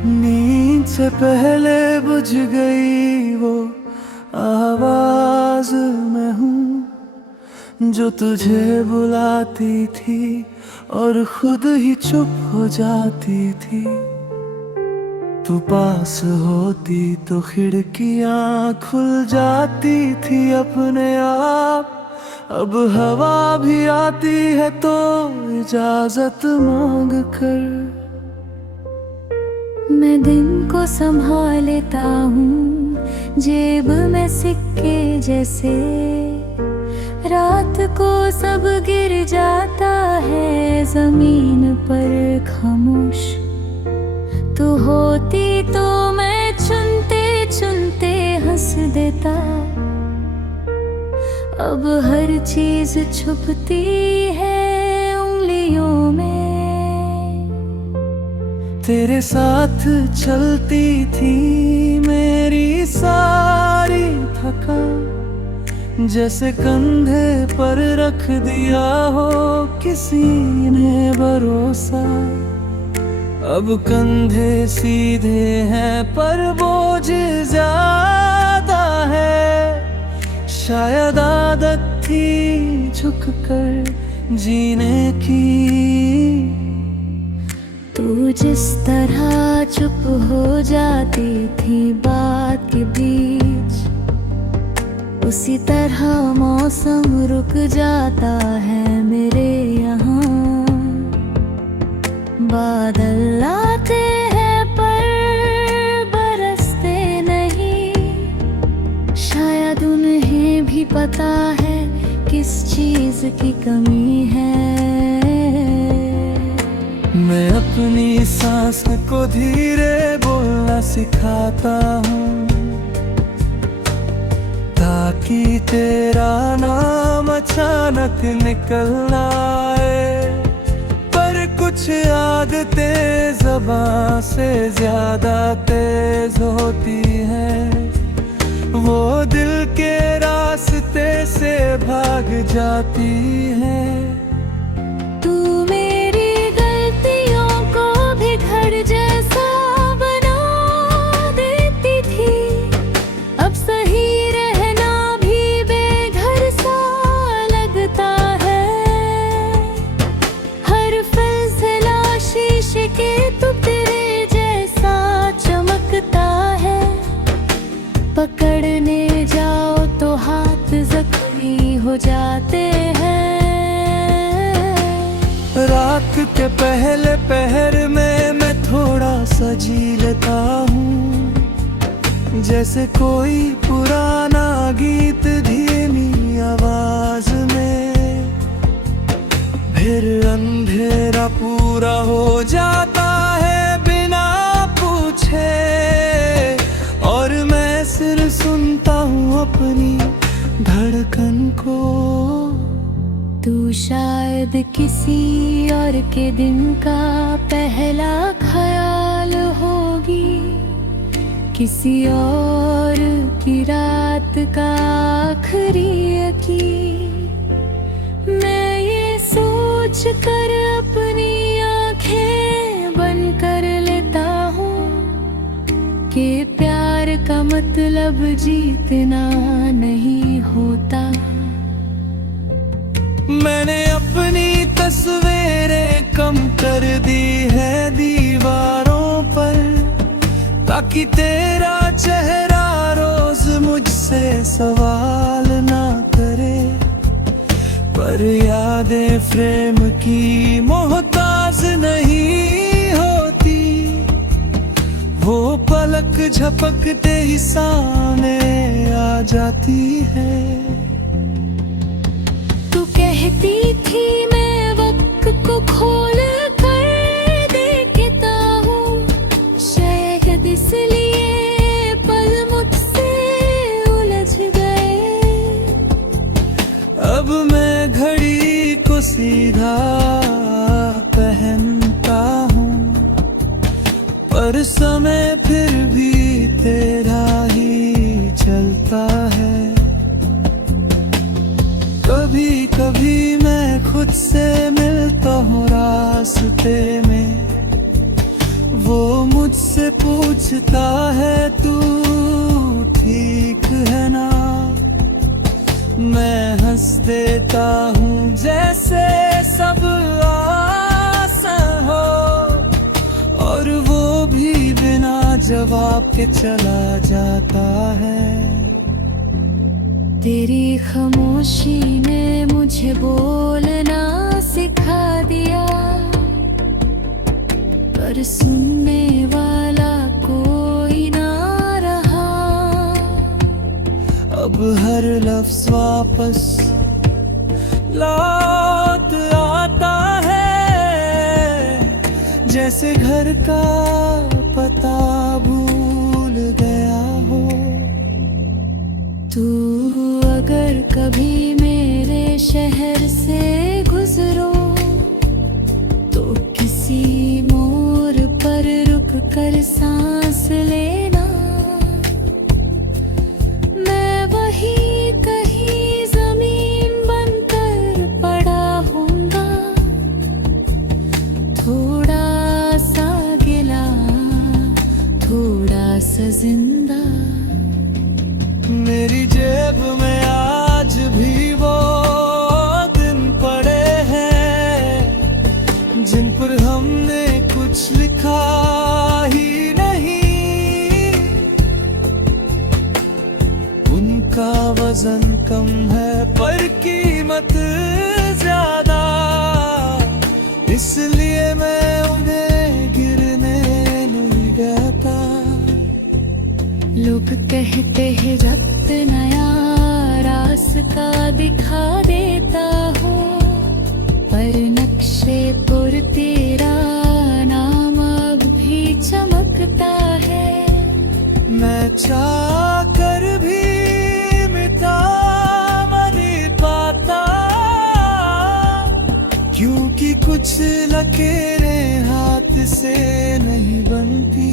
नींद से पहले बुझ गई वो आवाज मैं हूँ जो तुझे बुलाती थी और खुद ही चुप हो जाती थी। तू पास होती तो खिड़कियां खुल जाती थी अपने आप। अब हवा भी आती है तो इजाजत मांग कर। मैं दिन को संभाल लेता हूँ जेब में सिक्के जैसे, रात को सब गिर जाता है जमीन पर खामोश। तू होती तो मैं चुनते चुनते हंस देता। अब हर चीज छुपती है उंगलियों में। तेरे साथ चलती थी मेरी सारी थकान, जैसे कंधे पर रख दिया हो किसी ने भरोसा। अब कंधे सीधे हैं पर बोझ ज्यादा है। शायद आदत थी झुककर जीने की। तू जिस तरह चुप हो जाती थी बात के बीच, उसी तरह मौसम रुक जाता है मेरे यहाँ। बादल आते हैं पर बरसते नहीं, शायद उन्हें भी पता है किस चीज की कमी है। मैं अपनी सांस को धीरे बोलना सिखाता हूँ ताकि तेरा नाम अचानक निकल ना आए। पर कुछ आदतें ज़बां से ज्यादा तेज होती हैं, वो दिल के रास्ते से भाग जाती हैं। तू मेरी गलतियों को भी घर जैसा बना देती थी। अब सही रहना भी बेघर सा लगता है। हर फैसला शीशे के टुकड़े जैसा चमकता है। पकड़ने जाओ तो हाथ जख्मी हो जाते हैं। रात के पहले पहर में मैं थोड़ा सा जी लेता हूँ, जैसे कोई पुराना गीत धीमी आवाज में। फिर अंधेरा पूरा हो जाता है बिना पूछे, और मैं सिर्फ सुनता हूँ अपनी धड़कन को। तू शायद किसी और के दिन का पहला ख्याल होगी, किसी और की रात का आखिरी यकीन। मैं ये सोच कर अपनी आंखें बंद कर लेता हूँ कि प्यार का मतलब जीतना नहीं होता। मैंने अपनी तस्वीरें कम कर दी है दीवारों पर, ताकि तेरा चेहरा रोज मुझसे सवाल ना करे। पर यादें फ्रेम की मोहताज नहीं होती, वो पलक झपकते ही सामने आ जाती है। कहती थी मैं वक्त को खोल कर देखता हूँ, शायद इसलिए पल मुझसे उलझ गए। अब मैं घड़ी को सीधा पहनता हूँ, पर समय फिर भी तेरा ही चलता है। कभी कभी मैं खुद से मिलता हूँ रास्ते में, वो मुझसे पूछता है तू ठीक है ना, मैं हंस देता हूँ जैसे सब आसान हो, और वो भी बिना जवाब के चला जाता है। तेरी खामोशी ने मुझे बोलना सिखा दिया, पर सुनने वाला कोई ना रहा। अब हर लफ्ज वापस लौट आता है, जैसे घर का पता भूल गया हो। तू अगर कभी मेरे शहर से गुजरो तो किसी मोड़ पर रुक कर सांस लेना, मैं वही कहीं जमीन बनकर पड़ा हूँगा, थोड़ा सा गिला थोड़ा सा जिंदा। मेरी जेब में आज भी वो दिन पड़े हैं जिन पर हमने कुछ लिखा ही नहीं, उनका वजन कम है पर कीमत ज्यादा, इसलिए मैं उन्हें गिरने नहीं देता। लोग कहते हैं जब नया रास्ता दिखा देता हूँ, पर नक्शे पर तेरा नाम अब भी चमकता है। मैं चाह कर भी मिटा नहीं पाता, क्योंकि कुछ लकीरें हाथ से नहीं बनती।